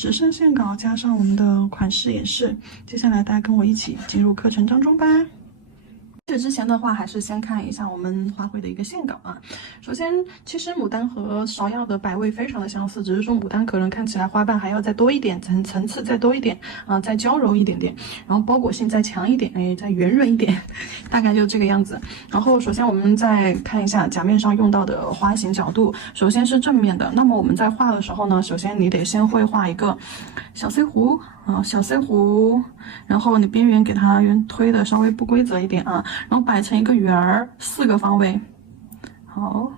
直身线稿加上我们的款式演示，接下来大家跟我一起进入课程当中吧。这之前的话，还是先看一下我们花卉的一个线稿啊。首先，其实牡丹和芍药的摆位非常的相似，只是说牡丹可能看起来花瓣还要再多一点，层次再多一点啊，再娇柔一点点，然后包裹性再强一点，哎，再圆润一点，大概就这个样子。然后，首先我们再看一下甲面上用到的花型角度，首先是正面的。那么我们在画的时候呢，首先你得先会画一个小 C 弧啊，小 C 弧，然后你边缘给它推的稍微不规则一点啊。然后摆成一个圆儿，4个方位，好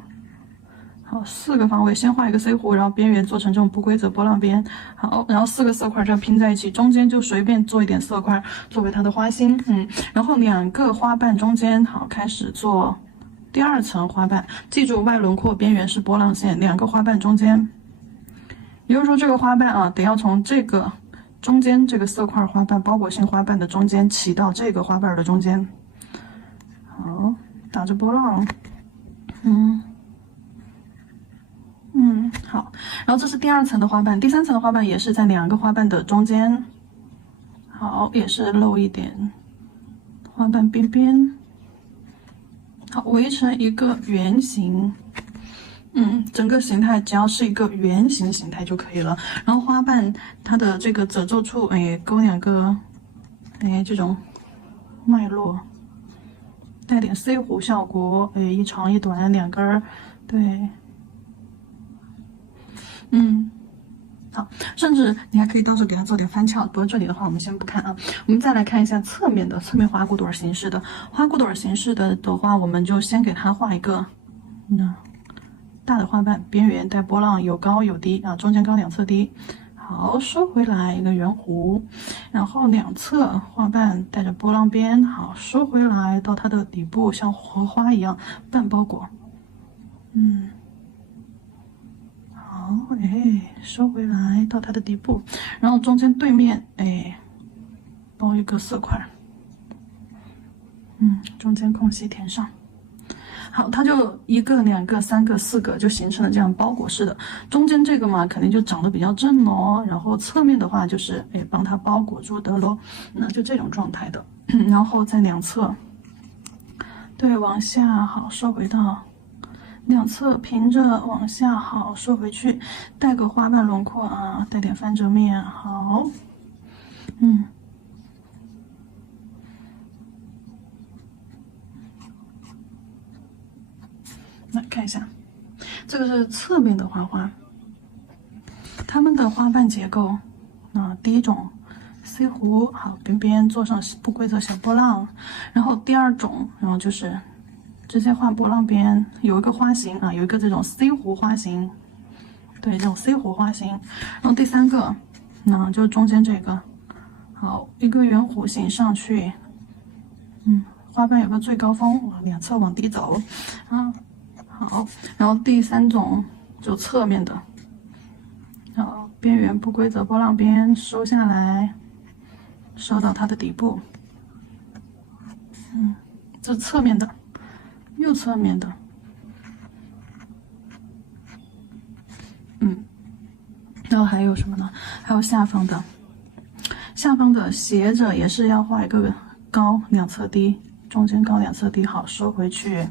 ，4个方位，先画一个 C 弧，然后边缘做成这种不规则波浪边，好，然后4个色块这样拼在一起，中间就随便做一点色块作为它的花心，然后2个花瓣中间，好，开始做第2层花瓣，记住外轮廓边缘是波浪线，2个花瓣中间，也就是说这个花瓣啊，得要从这个中间这个色块花瓣包裹性花瓣的中间起到这个花瓣的中间。好，打着波浪，好，然后这是第2层的花瓣，第3层的花瓣也是在2个花瓣的中间，好，也是露一点花瓣边边，好，围成一个圆形，整个形态只要是一个圆形形态就可以了。然后花瓣它的这个褶皱处，哎，勾2个，哎，这种脉络。带点 C 弧效果，哎，一长一短2根儿，对，好，甚至你还可以到时候给它做点翻翘，不过这里的话我们先不看啊，我们再来看一下侧面花骨朵形式的，花骨朵形式的话，我们就先给它画一个，大的花瓣，边缘带波浪，有高有低啊，中间高2侧低。好，收回来一个圆弧，然后2侧花瓣带着波浪边，好，收回来到它的底部，像荷花一样半包裹，好，哎，收回来到它的底部，然后中间对面，哎，包一个色块，中间空隙填上。好，它就1个、2个、3个、4个就形成了这样包裹式的。中间这个嘛，肯定就长得比较正哦。然后侧面的话，就是帮它包裹住的咯。那就这种状态的。然后在2侧，对，往下好收回到2侧平着往下好收回去，带个花瓣轮廓啊，带点翻折面，好，来看一下，这个是侧面的花花，它们的花瓣结构啊，第一种 C 弧，好，边边做上不规则小波浪，然后第2种，然后就是直接画波浪边，有一个花型啊，有一个这种 C 弧花型，对，这种 C 弧花型，然后第3个，那就是中间这个，好，一个圆弧形上去，花瓣有个最高峰，2侧往低走，好，然后第3种就侧面的，然后边缘不规则波浪边收下来，收到它的底部，这是侧面的，右侧面的，然后还有什么呢？还有下方的，斜着也是要画一个高2侧低，中间高2侧低，好，收回去。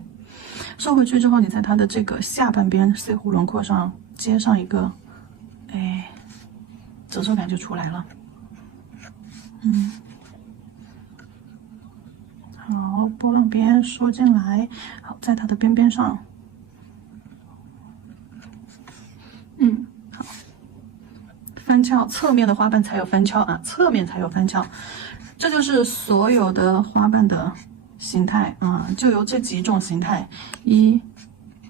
收回去之后，你在它的这个下半边 C 弧轮廓上接上一个，哎，褶皱感就出来了。好，波浪边收进来，好，在它的边边上，好，翻翘，侧面的花瓣才有翻翘啊，侧面才有翻翘，这就是所有的花瓣的形态啊，就由这几种形态，1、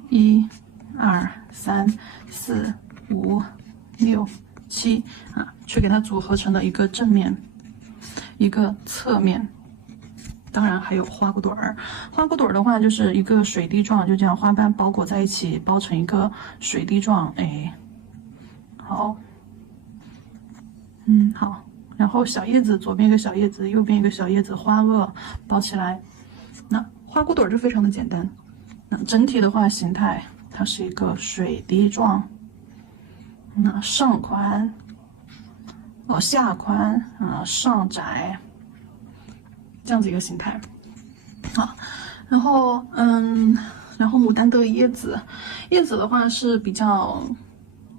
2、3、4、5、6、7啊，去给它组合成了一个正面，一个侧面，当然还有花骨朵儿。花骨朵儿的话就是一个水滴状，就这样花瓣包裹在一起，包成一个水滴状，哎，好，好，然后小叶子，左边一个小叶子，右边一个小叶子，花萼包起来。那花骨朵就非常的简单。那整体的话，形态它是一个水滴状。那上宽下宽上窄这样子一个形态。好，然后牡丹的叶子的话是比较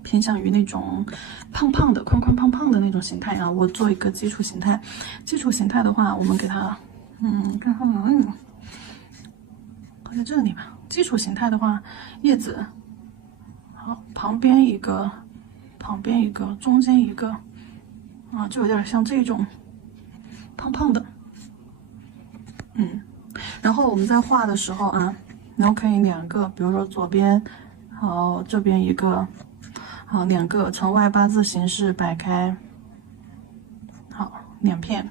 偏向于那种胖胖的、宽宽胖胖的那种形态啊。我做一个基础形态，基础形态的话，我们给它，看看在这里吧。基础形态的话，叶子，好，旁边一个，中间一个，就有点像这种胖胖的，然后我们在画的时候啊，然后可以两个，比如说左边，好，这边一个，好，两个呈外八字形式摆开，好，2片，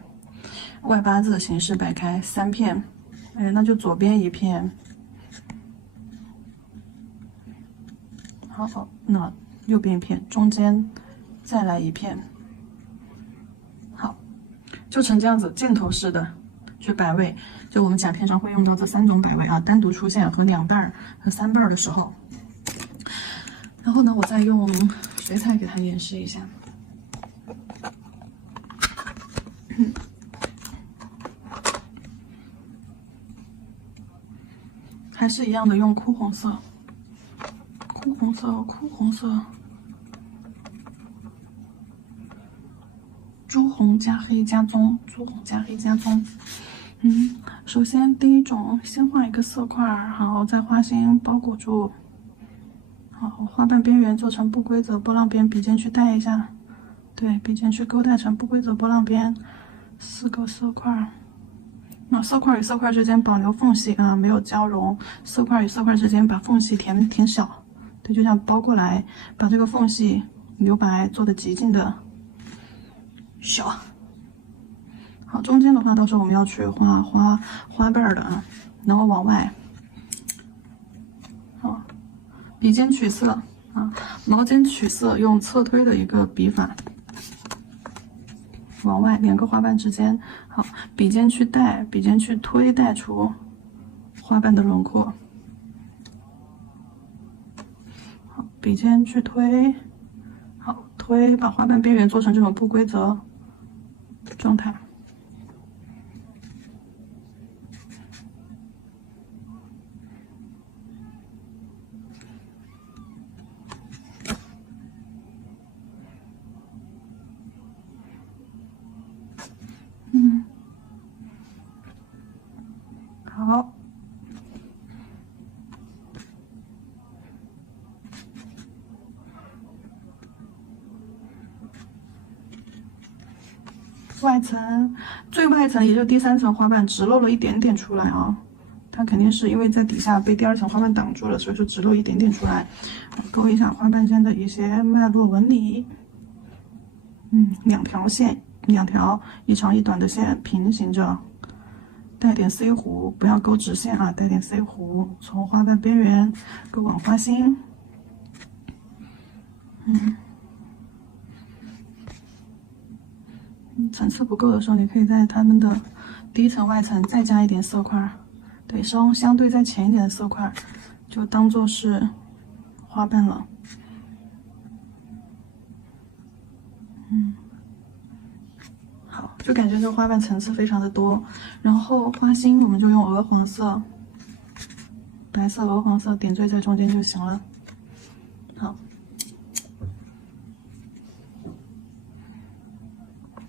外八字形式摆开3片，那就左边1片，好，那右边1片，中间再来1片，好，就成这样子箭头式的去摆位。就我们甲片上会用到这3种摆位啊，单独出现和2瓣和3瓣的时候。然后呢，我再用水彩给它演示一下。还是一样的，用枯红色，朱红加黑加棕，首先第一种，先画一个色块，然后在花心包裹住，好，花瓣边缘做成不规则波浪边，笔尖去带一下，对，笔尖去勾带成不规则波浪边，4个色块。那色块与色块之间保留缝隙啊，没有交融。色块与色块之间把缝隙填小，对，就像包过来，把这个缝隙留白做的极尽的小。好，中间的话，到时候我们要去画花瓣的啊，然后往外，好，笔尖取色啊，毛尖取色，用侧推的一个笔法。往外2个花瓣之间，好，笔尖去带，笔尖去推，带出花瓣的轮廓。好，笔尖去推，好，推，把花瓣边缘做成这种不规则状态。好，外层最外层也就第3层花瓣直露了一点点出来啊，它肯定是因为在底下被第2层花瓣挡住了，所以说直露一点点出来，勾一下花瓣间的一些脉络纹理。2条线，2条一长一短的线平行着。带点 C 弧，不要勾直线啊，带点 C 弧，从花瓣边缘勾往花心。层次不够的时候，你可以在它们的第1层外层再加一点色块，对，相对再浅一点的色块，就当做是花瓣了。好，就感觉这个花瓣层次非常的多。然后花心我们就用鹅黄色、白色、鹅黄色点缀在中间就行了。好，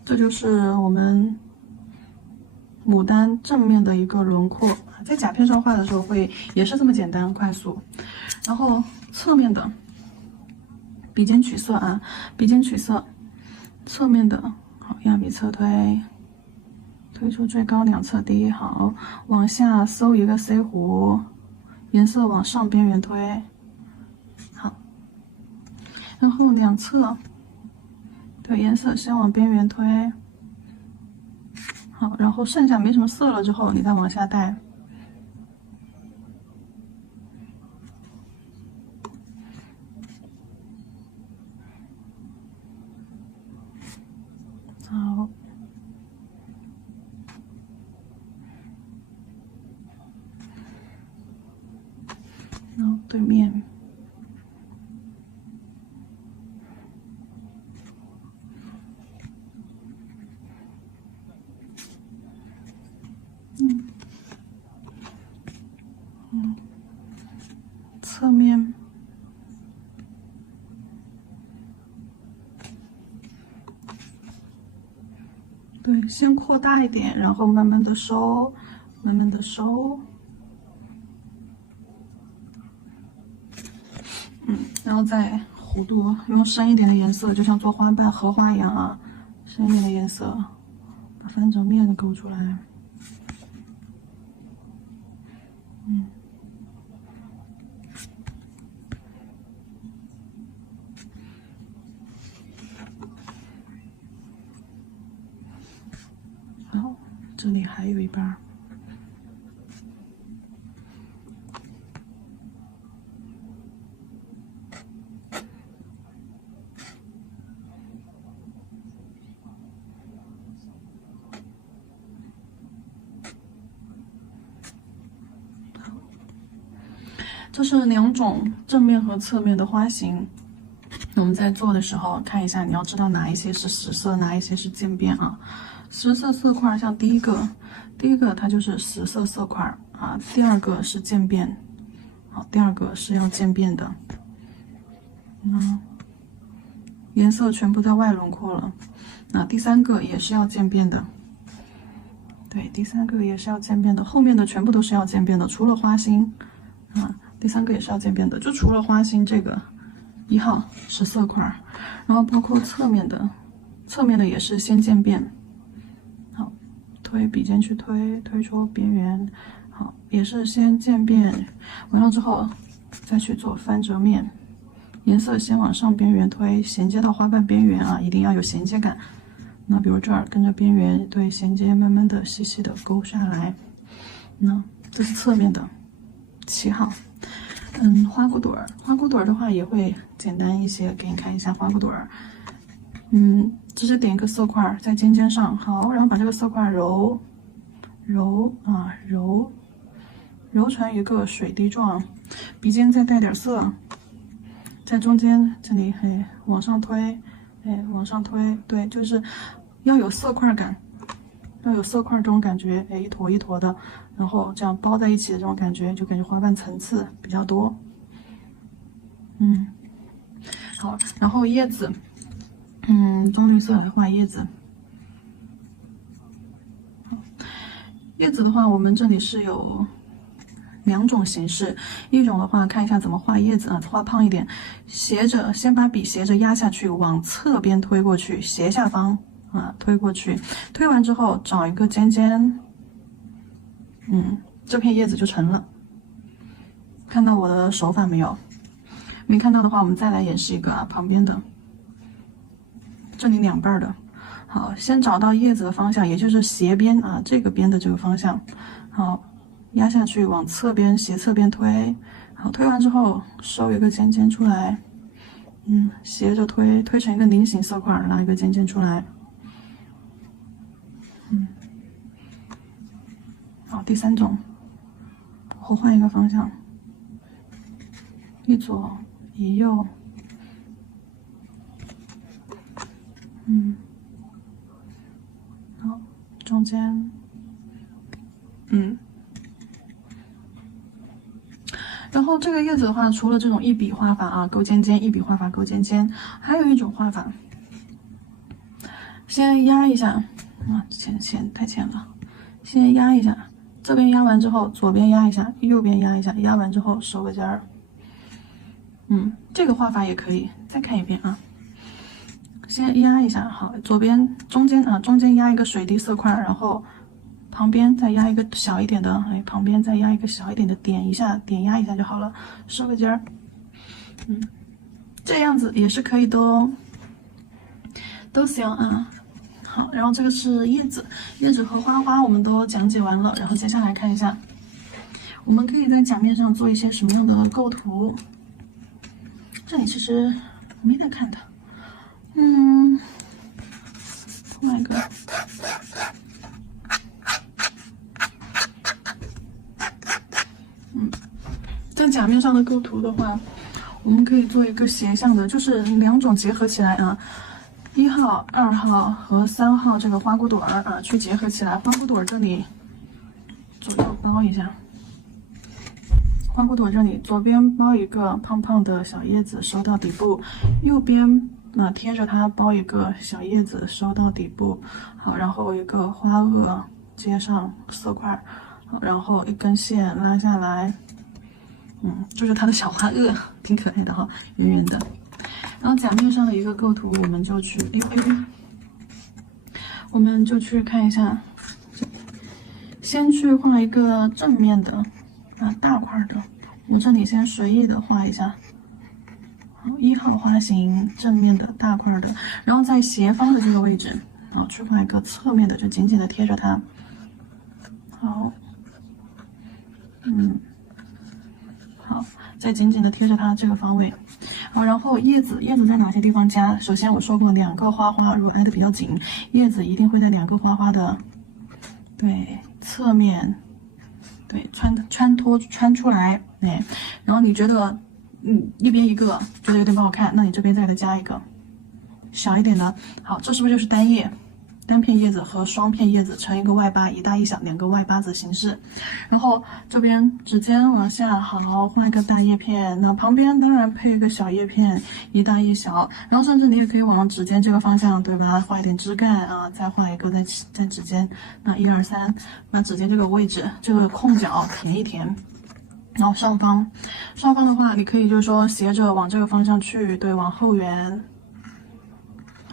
这就是我们牡丹正面的一个轮廓，在甲片上画的时候也是这么简单快速。然后侧面的笔尖取色啊，笔尖取色，侧面的好，压笔侧推，推出最高2侧低，好，往下搜一个 C 弧，颜色往上边缘推，好，然后2侧，对，颜色先往边缘推，好，然后剩下没什么色了之后，你再往下带。好，然后对面，对，先扩大一点，然后慢慢的收，慢慢的收。然后再弧度，用深一点的颜色，就像做花瓣荷花一样啊，深一点的颜色，把翻折面勾出来。好，这里还有一半。这是2种正面和侧面的花型。我们在做的时候看一下，你要知道哪一些是实色，哪一些是渐变啊。实色色块像第一个它就是实色色块啊，第二个是渐变，好，第二个是要渐变的。颜色全部在外轮廓了。那第三个也是要渐变的，对，第三个也是要渐变的，后面的全部都是要渐变的，除了花心啊。第三个也是要渐变的，就除了花心这个1号是色块，然后包括侧面的也是先渐变。好，推笔尖去推出边缘，好，也是先渐变，完了之后再去做翻折面，颜色先往上边缘推，衔接到花瓣边缘啊，一定要有衔接感。那比如这儿跟着边缘对衔接，慢慢的细细的勾下来。那这是侧面的7号。花骨朵儿的话也会简单一些，给你看一下花骨朵儿。直接点一个色块在尖尖上，好，然后把这个色块揉成一个水滴状，笔尖再带点色，在中间这里往上推，往上推，对，就是要有色块感，要有色块这种感觉，一坨一坨的，然后这样包在一起的这种感觉，就感觉花瓣层次比较多。好，然后叶子，棕绿色来画叶子。叶子的话，我们这里是有2种形式，一种的话看一下怎么画叶子啊，画胖一点，斜着先把笔斜着压下去，往侧边推过去，斜下方啊推过去，推完之后找一个尖尖，这片叶子就成了。看到我的手法没有？没看到的话，我们再来演示一个啊，旁边的，这里2瓣的。好，先找到叶子的方向，也就是斜边啊，这个边的这个方向。好，压下去，往侧边斜侧边推。好，推完之后收一个尖尖出来。斜着推成一个菱形色块，拉一个尖尖出来。好，第3种，我换一个方向，一左一右。好，中间，然后这个叶子的话，除了这种一笔画法啊，勾尖尖，一笔画法勾尖尖，还有一种画法，先压一下啊，太浅了，先压一下，这边压完之后，左边压一下，右边压一下，压完之后收个尖儿。这个画法也可以，再看一遍啊。先压一下，好，左边中间啊，中间压一个水滴色块，然后旁边再压一个小一点的，旁边再压一个小一点的，点压一下就好了，收个尖儿。这样子也是可以的哦，都行啊。好，然后这个是叶子和花我们都讲解完了，然后接下来看一下，我们可以在甲面上做一些什么样的构图。这里其实没得看的，换一个，在甲面上的构图的话，我们可以做一个斜向的，就是2种结合起来啊，1号、2号和3号这个花骨朵儿啊，去结合起来。花骨朵这里左右包一下。花骨朵这里左边包一个胖胖的小叶子收到底部，右边那贴着它包一个小叶子收到底部，好，然后一个花萼接上色块，好，然后一根线拉下来，就是它的小花萼，挺可爱的哈，圆圆的。然后假面上的一个构图，我们就去看一下，先去画一个正面的大块的，我这里先随意的画一下。1号花型正面的大块的，然后在斜方的这个位置，然后去画一个侧面的，就紧紧的贴着它。好，好，再紧紧的贴着它这个方位。好，然后叶子在哪些地方加？首先我说过2个花花，如果挨得比较紧，叶子一定会在2个花花的侧面，穿出来，然后你觉得一边一个觉得有点不好看，那你这边再给它加一个小一点的。好，这是不是就是单片叶子和双片叶子成一个外八，一大一小2个外八子形式？然后这边指尖往下，好，画一个大叶片，那旁边当然配一个小叶片，一大一小。然后甚至你也可以往指尖这个方向，对吧？画一点枝干啊，再画一个在指尖，那1、2、3，把指尖这个位置这个空角填一填。然后上方的话，你可以就是说斜着往这个方向去，对，往后圆。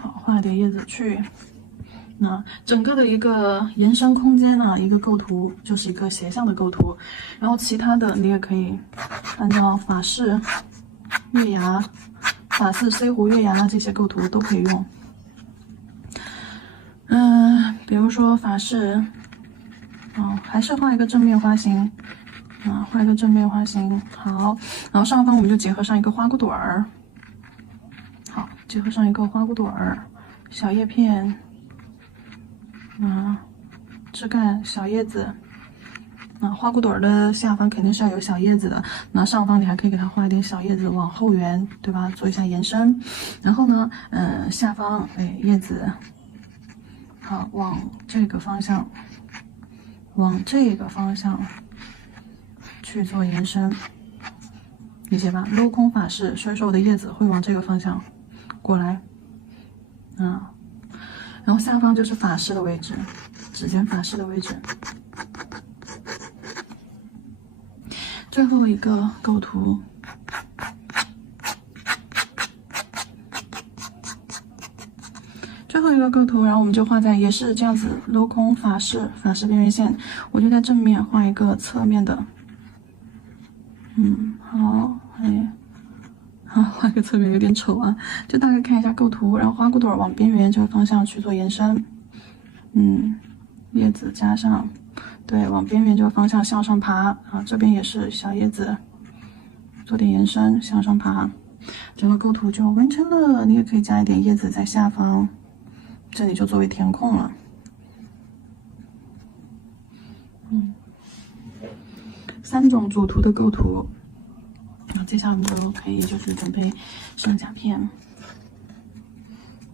好，画一点叶子去。那整个的一个延伸空间呢，一个构图就是一个斜向的构图。然后其他的你也可以按照法式、月牙、法式西湖月牙这些构图都可以用。比如说法式，还是画一个正面花型。画一个正面花型，好，然后上方我们就结合上一个花骨朵儿，好，结合上一个花骨朵儿，小叶片，枝干，小叶子，花骨朵儿的下方肯定是要有小叶子的，那上方你还可以给它画一点小叶子往后圆，对吧？做一下延伸，然后呢，下方叶子，好，往这个方向去做延伸，理解吧？镂空法式，所以说我的叶子会往这个方向过来，然后下方就是法式的位置，指尖法式的位置。最后一个构图，然后我们就画在也是这样子镂空法式边缘线，我就在正面画一个侧面的。好，画个侧面有点丑啊，就大概看一下构图，然后花骨朵往边缘这个方向去做延伸，叶子加上，对，往边缘这个方向向上爬这边也是小叶子，做点延伸向上爬，整个构图就完成了。你也可以加一点叶子在下方，这里就作为填空了。3种主图的构图，然后接下来我们就可以就是准备上甲片，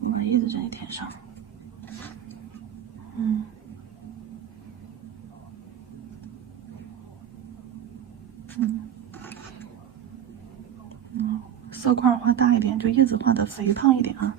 我把叶子这里填上，色块画大一点，就叶子画的肥胖一点啊。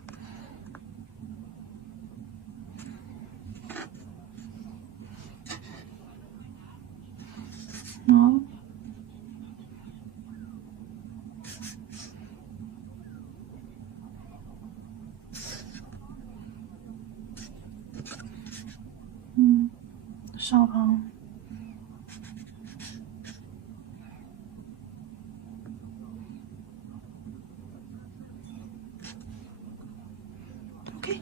上方，OK，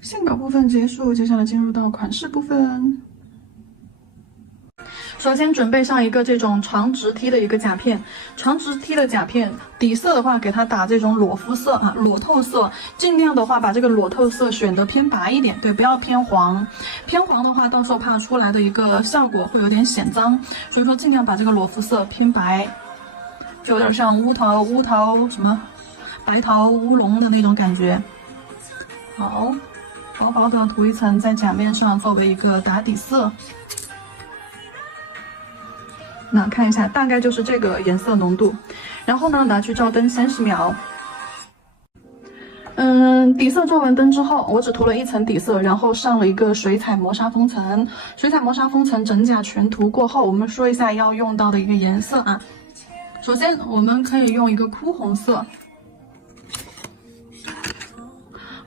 线稿部分结束，接下来进入到款式部分。首先准备上一个这种长直梯的一个甲片，长直梯的甲片底色的话，给它打这种裸肤色裸透色，尽量的话把这个裸透色选得偏白一点，对，不要偏黄。偏黄的话，到时候怕出来的一个效果会有点显脏，所以说尽量把这个裸肤色偏白，就有点像乌桃什么白桃乌龙的那种感觉。好，薄薄的涂一层在甲面上作为一个打底色。那看一下，大概就是这个颜色浓度。然后呢拿去照灯30秒。底色做完灯之后，我只涂了一层底色，然后上了一个水彩磨砂封层。水彩磨砂封层整甲全涂过后，我们说一下要用到的一个颜色啊。首先我们可以用一个哭红色。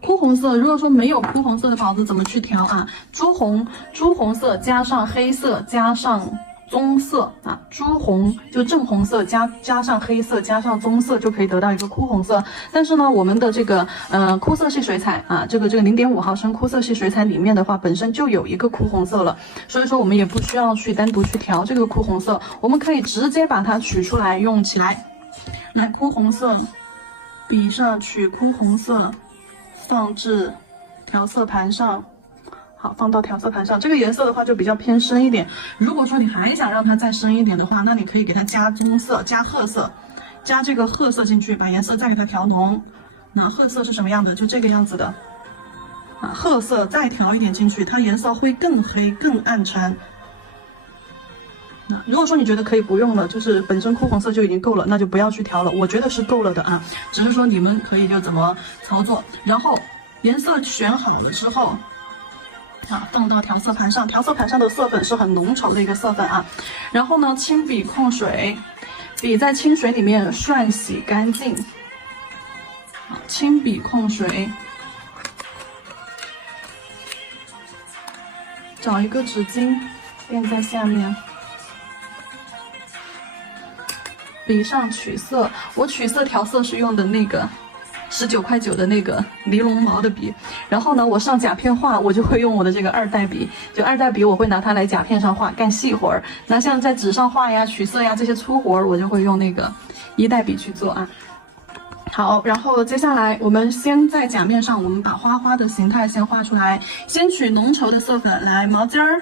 哭红色，如果说没有哭红色的宝子怎么去调啊？朱红色加上黑色加上棕色啊，朱红就正红色加上黑色加上棕色就可以得到一个哭红色。但是呢，我们的这个哭色系水彩啊，这个0.5毫升哭色系水彩里面的话，本身就有一个哭红色了，所以说我们也不需要去单独去调这个哭红色，我们可以直接把它取出来用起来。来，哭红色，笔上取哭红色。放至调色盘上，好，放到调色盘上。这个颜色的话就比较偏深一点。如果说你还想让它再深一点的话，那你可以给它加棕色、加褐色，加这个褐色进去，把颜色再给它调浓。那褐色是什么样的？就这个样子的啊，褐色再调一点进去，它颜色会更黑、更暗沉。那如果说你觉得可以不用了，就是本身哭红色就已经够了，那就不要去调了。我觉得是够了的啊，只是说你们可以就怎么操作。然后颜色选好了之后，啊，放到调色盘上。调色盘上的色粉是很浓稠的一个色粉啊。然后呢，轻笔控水，笔在清水里面涮洗干净。好，轻笔控水，找一个纸巾垫在下面。笔上取色，我取色调色是用的那个19.9块的那个尼龙毛的笔。然后呢，我上甲片画，我就会用我的这个2代笔。就2代笔，我会拿它来甲片上画，干细活儿。那像在纸上画呀、取色呀这些粗活儿，我就会用那个1代笔去做啊。好，然后接下来我们先在甲面上，我们把花花的形态先画出来。先取浓稠的色粉，来毛尖儿。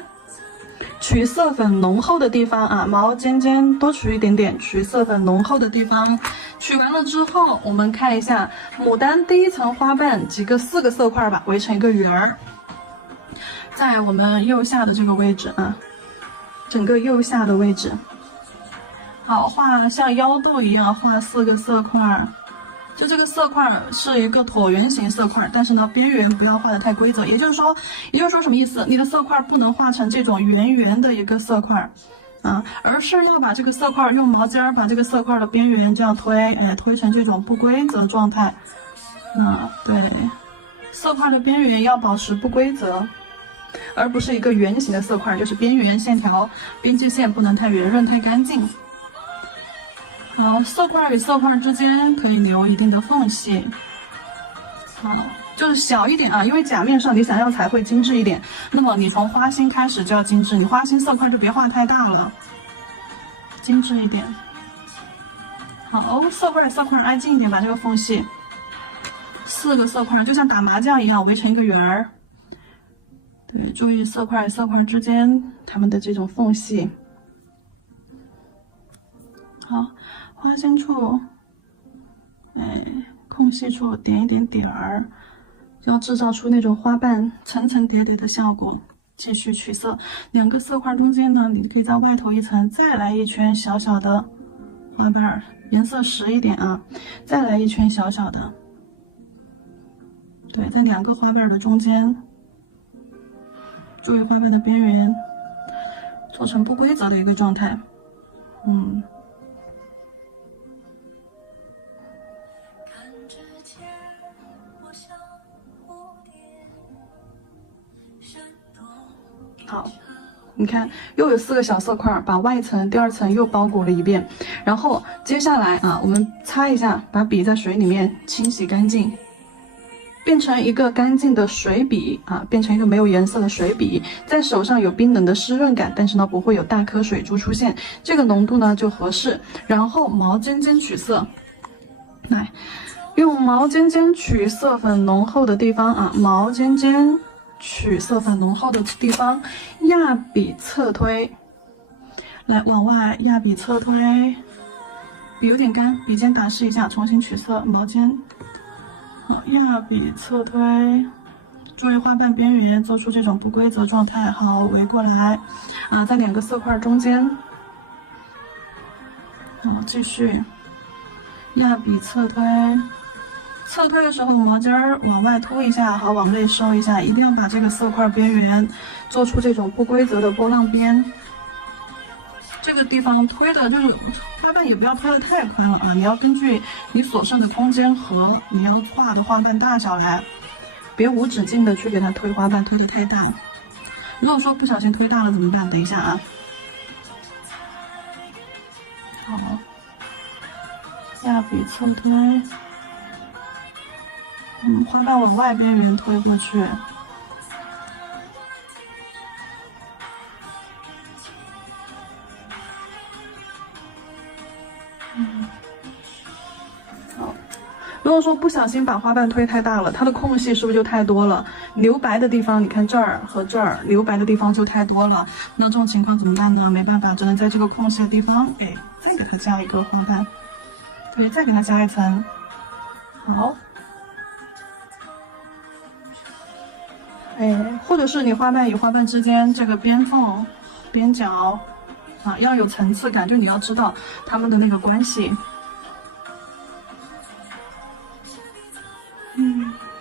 取色粉浓厚的地方啊，毛尖尖多取一点点，取色粉浓厚的地方。取完了之后，我们看一下牡丹第一层花瓣4个色块吧，围成一个圆儿，在我们右下的这个位置啊，整个右下的位置。好，画像腰肚一样画4个色块。就这个色块是一个椭圆形色块，但是呢，边缘不要画的太规则。也就是说什么意思？你的色块不能画成这种圆圆的一个色块，啊，而是要把这个色块用毛尖把这个色块的边缘这样推，推成这种不规则状态。对，色块的边缘要保持不规则，而不是一个圆形的色块，就是边缘线条、边界线不能太圆润、太干净。好，色块与色块之间可以留一定的缝隙。好，就是小一点啊，因为甲面上你想要彩绘精致一点，那么你从花心开始就要精致，你花心色块就别画太大了，精致一点。好，色块与色块挨近一点，把这个缝隙4个色块就像打麻将一样围成一个圆儿。对，注意色块与色块之间它们的这种缝隙。好。花心处，空隙处点一点点儿，要制造出那种花瓣层层叠叠的效果。继续取色，2个色块中间呢，你可以在外头一层再来一圈小小的花瓣，颜色实一点啊，再来一圈小小的。对，在2个花瓣的中间，注意花瓣的边缘做成不规则的一个状态。好，你看又有4个小色块，把外层、第2层又包裹了一遍。然后接下来啊，我们擦一下，把笔在水里面清洗干净，变成一个干净的水笔啊，变成一个没有颜色的水笔，在手上有冰冷的湿润感，但是呢不会有大颗水珠出现，这个浓度呢就合适。然后毛尖尖取色，来用毛尖尖取色粉浓厚的地方啊，毛尖尖。取色粉浓厚的地方，压笔侧推，来往外压笔侧推，笔有点干，笔尖打湿一下，重新取色，毛尖，压笔侧推，注意花瓣边缘做出这种不规则状态，好，围过来，在2个色块中间，好，继续压笔侧推。侧推的时候，毛尖儿往外凸一下，好，往内收一下，一定要把这个色块边缘做出这种不规则的波浪边。这个地方推的就是花瓣也不要推的太宽了啊，你要根据你所剩的空间和你要画的花瓣大小来，别无止境的去给它推花瓣，推的太大。如果说不小心推大了怎么办？等一下啊。好，下笔侧推。花瓣往外边缘推过去。好，如果说不小心把花瓣推太大了，它的空隙是不是就太多了？留白的地方，你看这儿和这儿留白的地方就太多了。那这种情况怎么办呢？没办法，只能在这个空隙的地方，再给它加一个花瓣，对，再给它加一层。好。或者是你花瓣与花瓣之间这个边缝、边角啊，要有层次感，就你要知道它们的那个关系。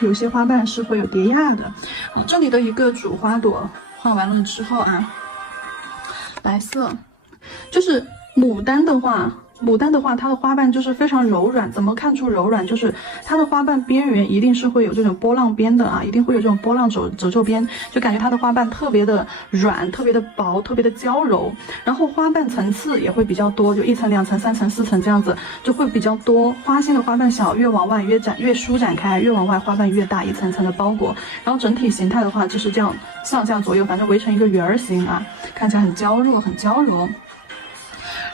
有些花瓣是会有叠压的。这里的一个主花朵画完了之后啊，白色，就是牡丹的话，它的花瓣就是非常柔软。怎么看出柔软？就是它的花瓣边缘一定是会有这种波浪边的啊，一定会有这种波浪褶皱边，就感觉它的花瓣特别的软，特别的薄，特别的娇柔。然后花瓣层次也会比较多，就1层、2层、3层、4层这样子，就会比较多。花心的花瓣小，越往外越舒展开，越往外花瓣越大，一层层的包裹。然后整体形态的话就是这样，上下左右，反正围成一个圆形啊，看起来很娇弱，很娇柔。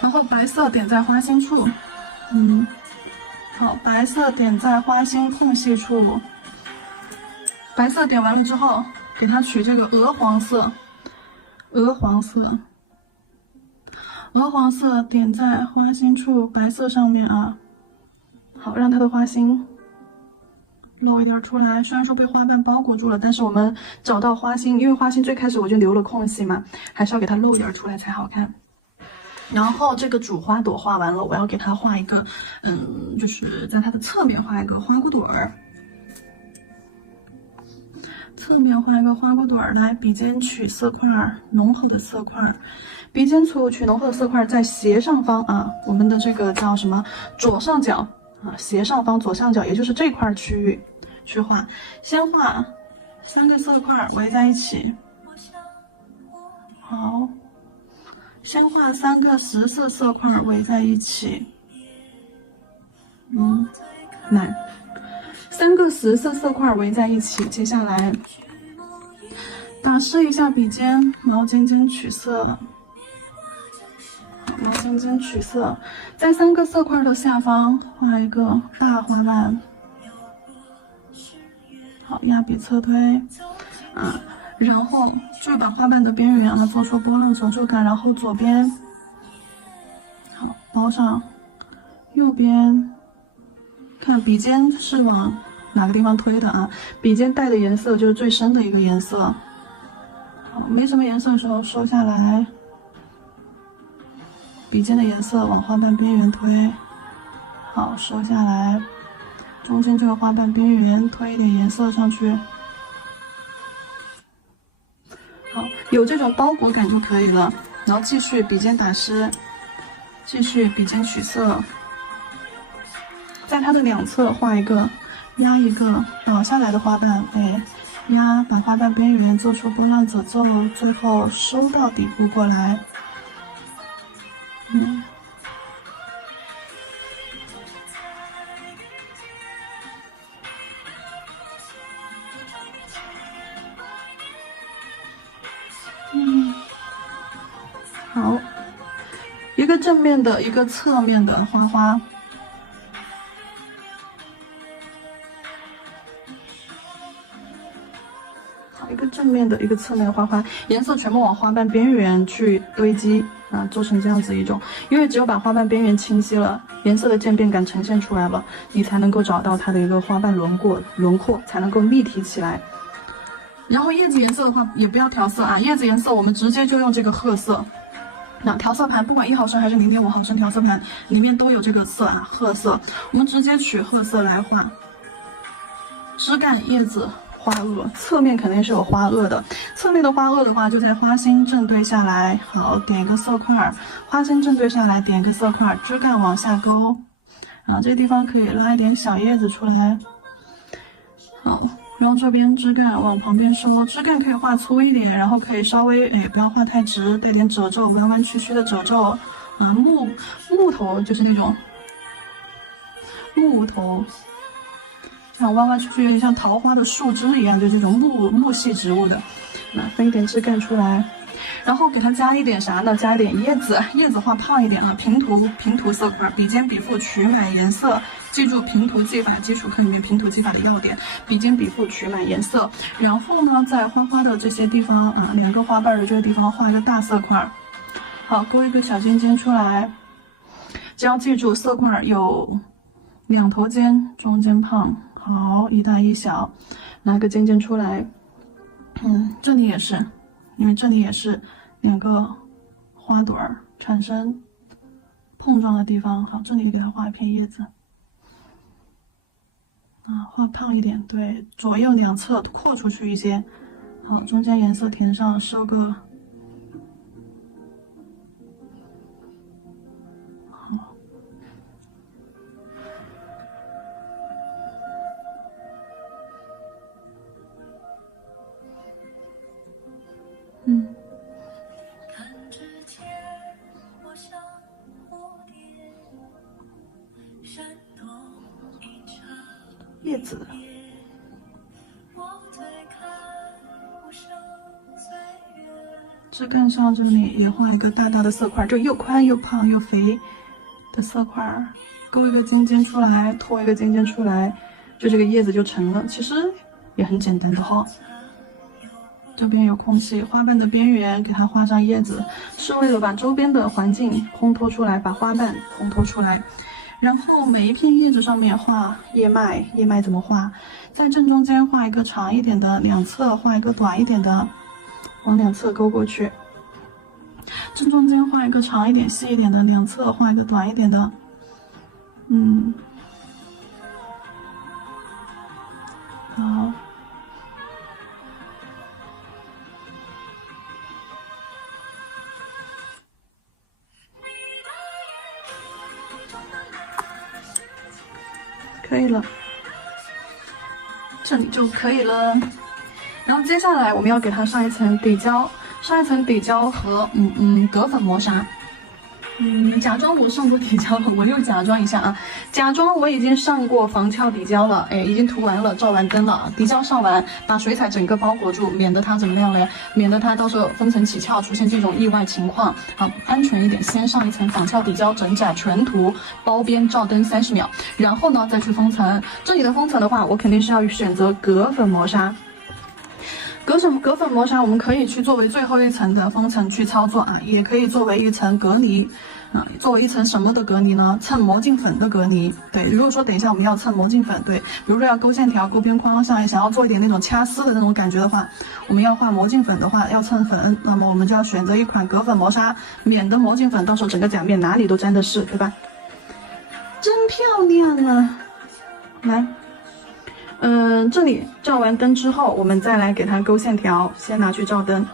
然后白色点在花心处，好，白色点在花心空隙处。白色点完了之后，给它取这个鹅黄色，鹅黄色点在花心处，白色上面啊。好，让它的花心露一点出来。虽然说被花瓣包裹住了，但是我们找到花心，因为花心最开始我就留了空隙嘛，还是要给它露一点出来才好看。然后这个主花朵画完了，我要给它画一个，就是在它的侧面画一个花骨朵儿。侧面画一个花骨朵儿，来笔尖取色块，浓厚的色块，笔尖取浓厚的色块，在斜上方啊，我们的这个叫什么左上角啊，斜上方左上角，也就是这块区域去画。先画3个色块围在一起，好。先画3个10色色块围在一起，难。3个10色色块围在一起，接下来打湿一下笔尖，毛尖尖取色，毛尖尖取色，在3个色块的下方画一个大花瓣，好，压笔侧推，然后就把花瓣的边缘做出波浪褶皱感，然后左边好包上，右边看笔尖是往哪个地方推的啊？笔尖带的颜色就是最深的一个颜色。好，没什么颜色的时候收下来，笔尖的颜色往花瓣边缘推，好收下来，中间这个花瓣边缘推一点颜色上去。好，有这种包裹感就可以了。然后继续笔尖打湿，继续笔尖取色，在它的两侧画一个，压一个倒下来的花瓣，压把花瓣边缘做出波浪褶皱，最后收到底部过来。好，一个正面的，一个侧面的花花。好，一个正面的，一个侧面的花花，颜色全部往花瓣边缘去堆积啊，做成这样子一种。因为只有把花瓣边缘清晰了，颜色的渐变感呈现出来了，你才能够找到它的一个花瓣轮廓，才能够立体起来。然后叶子颜色的话，也不要调色啊，叶子颜色我们直接就用这个褐色。那调色盘不管1毫升还是0.5毫升调色盘里面都有这个色啊，褐色。我们直接取褐色来画枝干、叶子、花萼，侧面肯定是有花萼的。侧面的花萼的话，就在花心正对下来，好，点一个色块，花心正对下来，点一个色块，枝干往下勾，啊，这个地方可以拉一点小叶子出来，好，然后这边枝干往旁边收，枝干可以画粗一点，然后可以稍微不要画太直，带点褶皱，弯弯曲曲的褶皱，啊，木头就是那种木头。像弯弯曲曲，有点像桃花的树枝一样，就这种木系植物的，那分一点枝干出来，然后给它加一点啥呢？加一点叶子，叶子画胖一点啊，平涂色块，笔尖笔腹取满颜色，记住平涂技法，基础课里面平涂技法的要点，笔尖笔腹取满颜色，然后呢，在花花的这些地方啊，2个花瓣的这个地方画一个大色块，好，勾一个小尖尖出来，只要记住色块有2头尖，中间胖。好，一大一小，拿个尖尖出来，这里也是，因为这里也是2个花朵儿产生碰撞的地方。好，这里给它画一片叶子，啊，画胖一点，对，左右2侧扩出去一些。好，中间颜色填上，收个。叶子，枝干上这里也画一个大大的色块，就又宽又胖又肥的色块，勾一个尖尖出来，拖一个尖尖出来，就这个叶子就成了。其实也很简单的哈。这边有空隙，花瓣的边缘给它画上叶子，是为了把周边的环境烘托出来，把花瓣烘托出来。然后每一片叶子上面画叶脉，叶脉怎么画？在正中间画一个长一点的，2侧画一个短一点的，往2侧勾过去。正中间画一个长一点、细一点的，2侧画一个短一点的。好。可以了，这里就可以了。然后接下来我们要给它上一层底胶，和隔粉磨砂。假装我上过底胶了，我又假装一下啊，假装我已经上过防翘底胶了，已经涂完了，照完灯了，底胶上完，把水彩整个包裹住，免得它怎么样嘞？免得它到时候分层起翘出现这种意外情况。好，安全一点，先上一层防翘底胶，整窄全涂，包边照灯30秒，然后呢再去封层。这里的封层的话，我肯定是要选择隔粉磨砂。隔粉磨砂我们可以去作为最后一层的封层去操作啊，也可以作为一层隔离啊，作为一层什么的隔离呢？蹭磨镜粉的隔离。对，如果说等一下我们要蹭磨镜粉，对，比如说要勾线条、勾边框，想要做一点那种掐丝的那种感觉的话，我们要画磨镜粉的话，要蹭粉，那么我们就要选择一款隔粉磨砂，免得磨镜粉到时候整个甲面哪里都沾的是，对吧？真漂亮啊！来。这里照完灯之后，我们再来给它勾线条，先拿去照灯。